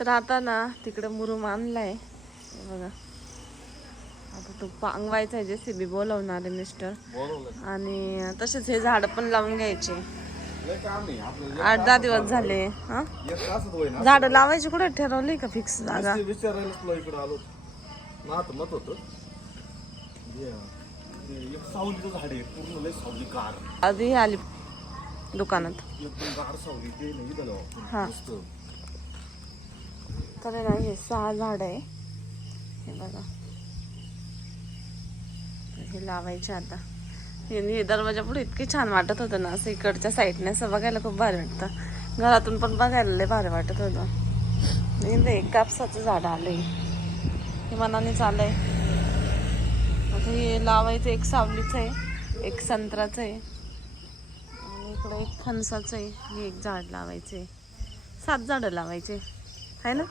तर आता ना तिकडे मुरुम आणलाय बघा. आता तो पांगवायचा आहे, JCB बोलवणार आहे मिस्टर. आणि तसेच हे झाड पण लावून घ्यायचे. 8-10 दिवस झाले. हा झाड लावायची कुठे ठरवली का फिक्स जागा? आधी आली दुकानात. हा तर ना हे 6 झाड आहे हे बघा. हे लावायचे आता. हे दरवाजा पुढे इतकी छान वाटत होतं ना, असं इकडच्या साईडने असं बघायला खूप भारी वाटतं. घरातून पण बघायला लय भारी वाटत होतं. एक कापसाचं झाड आलंय, हे मनानेच आलंय. आता हे लावायचं. एक सावलीचं आहे, एक संत्र्याचं आहे आणि इकडे एक फणसाचं आहे. हे एक झाड लावायचे. 7 झाडं लावायचे आहे ना?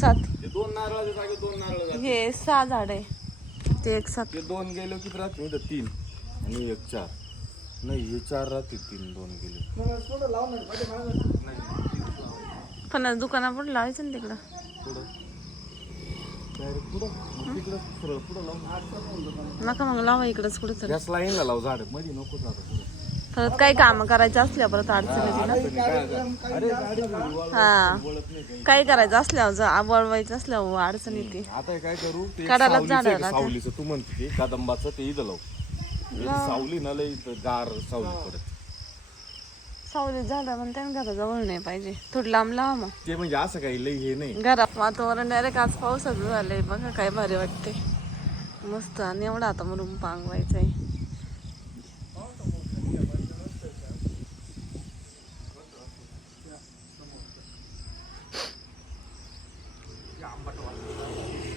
7. 2 नारळाच्या जागी 2 नारळ. हे 6 झाड आहे. ते एक 7. 2 गेलो की राहते 3 आणि 1 4. नाही हे 4 राहते, 3 2 गेले. फणस दुकाना पुढे लावायचं ना तिकडं. नका मग लावा इकडंच कुठे तरी. गॅस लाईनला लाव झाड मध्ये नको जाता. परत काही काम करायचं असल्या परत अडचण येते ना. हा काही करायचं असल्यावर वळवायचं असल्यावर अडचण येते. आता काय करू, ते काढायला झाड सावलीचं तू म्हणते ते कदंबाचं ते इथं लाव. सावली ना लई गार सावली पडत. सावलीत झाडं म्हणते ना घराजवळ नाही पाहिजे, थोडी लांब लावा मग. ते म्हणजे असं काही लई हे नाही. घरात वातावरण डायरेक्ट आज पावसाचं झालंय बघा, काय भारी वाटते मस्त. आणि एवढा आता म्हणून पांगवायचंय.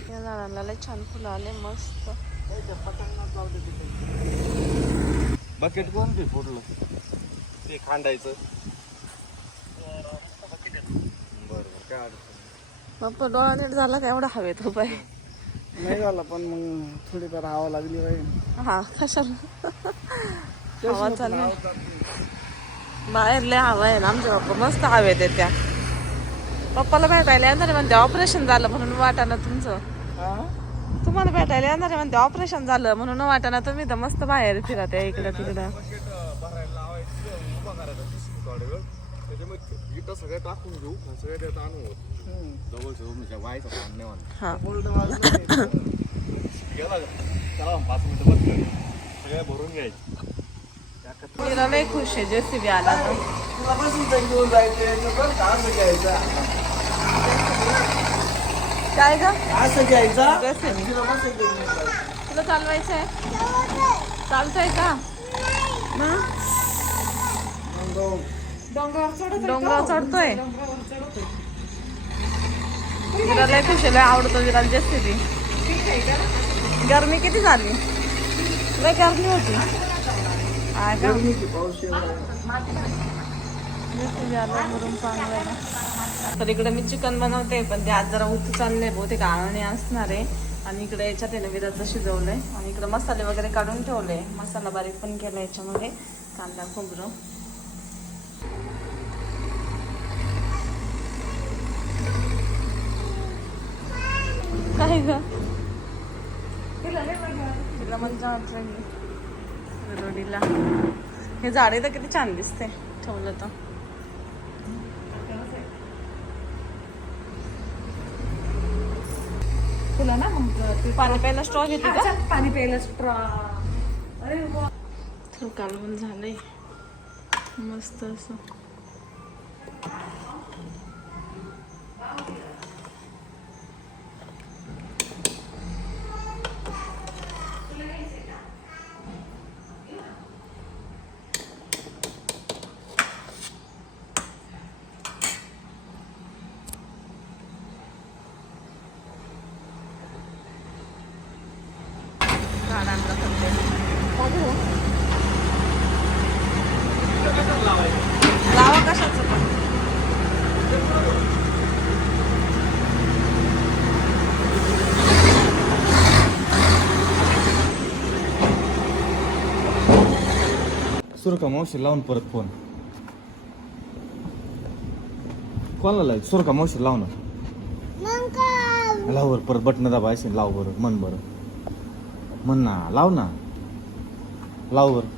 या झाडाला लय छान फुलं आले मस्त. बकेट कोणते फोडलं ते खांडायचं. बरोबर काय अडचण. बाप्पा डोळा नीट झाला का एवढा हवेत उपाय नाही झाला, पण मग थोडीफार हवा लागली पाहिजे. हा कशाला हवा चालली बाहेर. लय हवा आहे ना आमच्या बाप्पा मस्त हवेत आहे. त्या पप्पाला भेटायला येणार म्हणते ऑपरेशन झालं म्हणून वाटाणा तुमचं. तुम्हाला भेटायला येणार म्हणते ऑपरेशन झालं म्हणून वाटाणा तुम्ही तर मस्त बाहेर फिरत आहे इकडं तिकडं. इथं सगळं टाकून घेऊ, सगळ्या त्यात आणू जवळच व्हायचं काम नाही म्हणून. हा गेला चला 5 मिनिटं बसलं सगळ्या भरून घ्यायचं. तिला लय खुश आहे JCB आला तर. घेऊन जायचं काय ग असं घ्यायचा. JCB तुला चालवायचं आहे? चालतंय का? डोंगरावर चढतोय. तिला लय खुश आहे, लय आवडतो तिला JCB. गरमी किती झाली, लय गरमी होती. तर इकडे मी चिकन बनवते, पण ते आज जरा उतू चाललंय बहुतेक आळणी असणार आहे. आणि इकडे याच्यात आहे ना विराचं शिजवलंय. आणि इकडे मसाले वगैरे काढून ठेवले, मसाला बारीक पण केला याच्यामध्ये, कांदा खोबरं. काय ग तिला मजा वाटली रोडीला. हे झाडे तर किती छान दिसते ठेवलं तर. तुला ना मग पाणी प्यायला स्ट्रॉ घेते का? पाणी प्यायला स्ट्रॉ. अरे कालवण झालंय मस्त असं. लावा कशाचं पण. सुरू का मावशी लावून परत फोन. कोणाला लावायचं सुरू का मावशी लाव ना लाव बरं परत बटन दाबा असेल लाव बरं म्हण बरं म्हण ना लाव बरं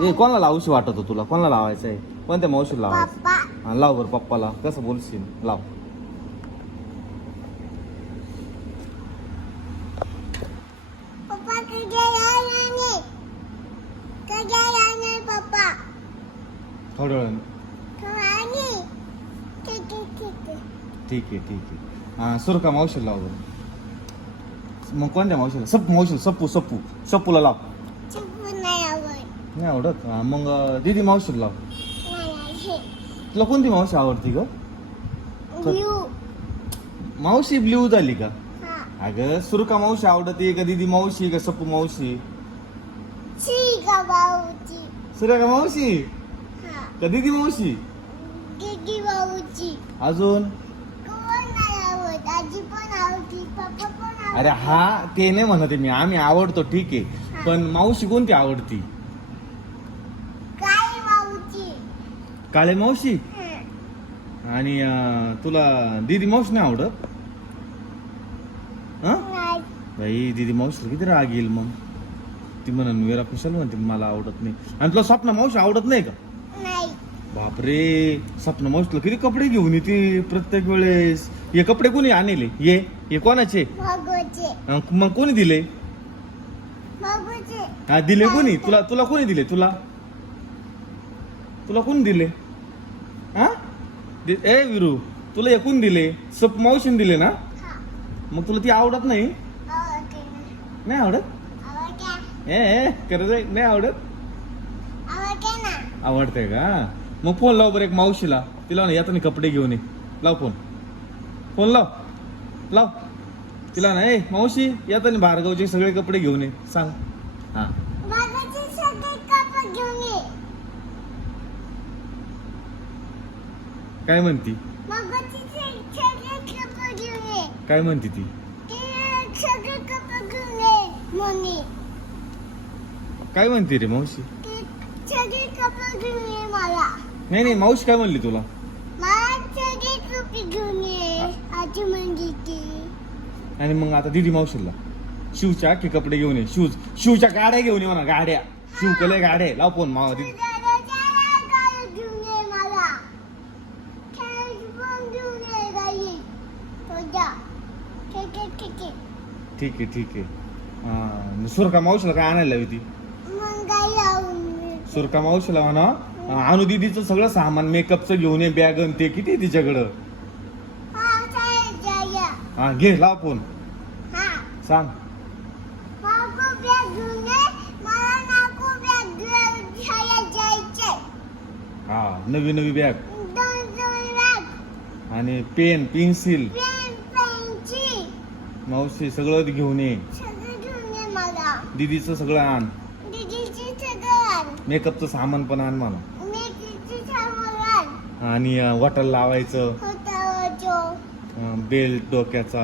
ए कोणाला लावशी वाटत तुला कोणाला लावायचं आहे कोणत्या मावशीला लावायचं हा लाव बरं पप्पाला कसं बोलशील लाव थोड्या वेळाने ठीक आहे हा सुरू का मावशीला लाव बरं मग कोणत्या मावशीला मावशीला सप्पूला लाव नाही आवडत हा मग दीदी मावशीला लाव तुला कोणती मावशी आवडती ग मावशी ब्ल्यू झाली का अगं सुरका मावशी आवडते का दीदी मावशी का सप्पू मावशी सुरेखा मावशी का दीदी मावशी अजून अरे हा ते नाही म्हणते मी आम्ही आवडतो ठीक आहे पण मावशी कोणती आवडती काळे मावशी आणि तुला दीदी मावशी नाही आवडत हा बाई दीदी मावशी किती राग येईल मग ती म्हणून वेळा कुशल म्हणते मला आवडत नाही आणि तुला स्वप्न मावशी आवडत नाही का बापरे स्वप्न मावशीला किती कपडे घेऊन येते प्रत्येक वेळेस हे कपडे कोणी आणले हे कोणाचे मग कोणी दिले हा दिले कोणी तुला कोणी दिले तुला कोणी दिले हा ए विरू तुला हे कोणी दिले सप मावशीने दिले ना मग तुला ती आवडत नाही आवडत खरंच नाही आवडत आवडते का मग फोन लाव बरं एक मावशीला तिला ना येताना कपडे घेऊन ये लाव फोन लाव तिला ना ए मावशी येताना भार्गवचे सगळे कपडे घेऊन ये सांग हा काय म्हणती ती काय म्हणते रे मावशी नाही मावशी काय म्हणली तुला आणि मग आता दीदी मावशीला शिवच्या अख्खे कपडे घेऊन ये शिवच्या गाड्या घेऊन ये म्हणा गाड्या शिवकले गाड्या लाव फोन मावा दीदी ठीक आहे सुरका मावशीला काय आणायला हवी ती सुरका मावशीला म्हणा आणू दीदीचं सगळं सामान मेकअपचं घेऊन ये बॅग ते किती आहे तिच्याकडं हा घे लाव फोन सांग हा नवी बॅग आणि पेन पेन्सिल मावशी सगळं घेऊन ये दीदीचं सगळं आण मेकअपचं सामान पण आण मला आणि वॉटर लावायचं बेल्ट डोक्याचा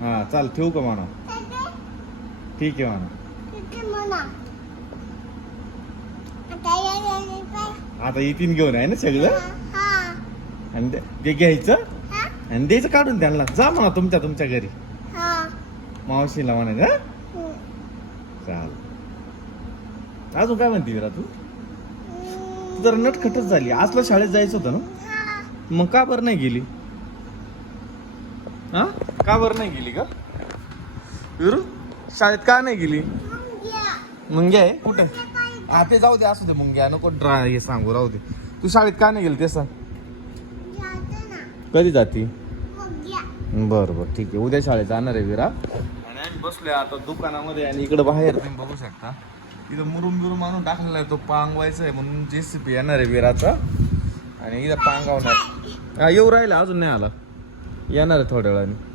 हा चाल ठेवू का म्हणा ठीक आहे म्हणा आता येतीन घेऊन आहे ना सगळं आणि ते घ्यायचं आणि द्यायचं काढून त्यांना जा म्हणा तुमच्या घरी मावशीला म्हणा चाल अजून काय म्हणते विरा तू जरा नटखटच झाली आजला शाळेत जायचं होतं ना मग का बरं नाही गेली का बरं नाही गेली का विरू शाळेत का नाही गेली मुंग्या आहे कुठे हा ते जाऊ दे असू दे मुंग्या नको हे सांगू राहू दे तू शाळेत का नाही गेली ते सांग कधी जाती बरं ठीक आहे उद्या शाळेत जाणार आहे विरा आणि आम्ही बसलोय आता दुकानामध्ये आणि इकडे बाहेर तुम्ही बघू शकता इथं मुरुम आणून टाकलेला आहे तो पांगवायचा आहे म्हणून JCB येणार आहे विराचा आणि इथं पांगवणार येऊ राहिला अजून नाही आला येणार आहे थोड्या वेळाने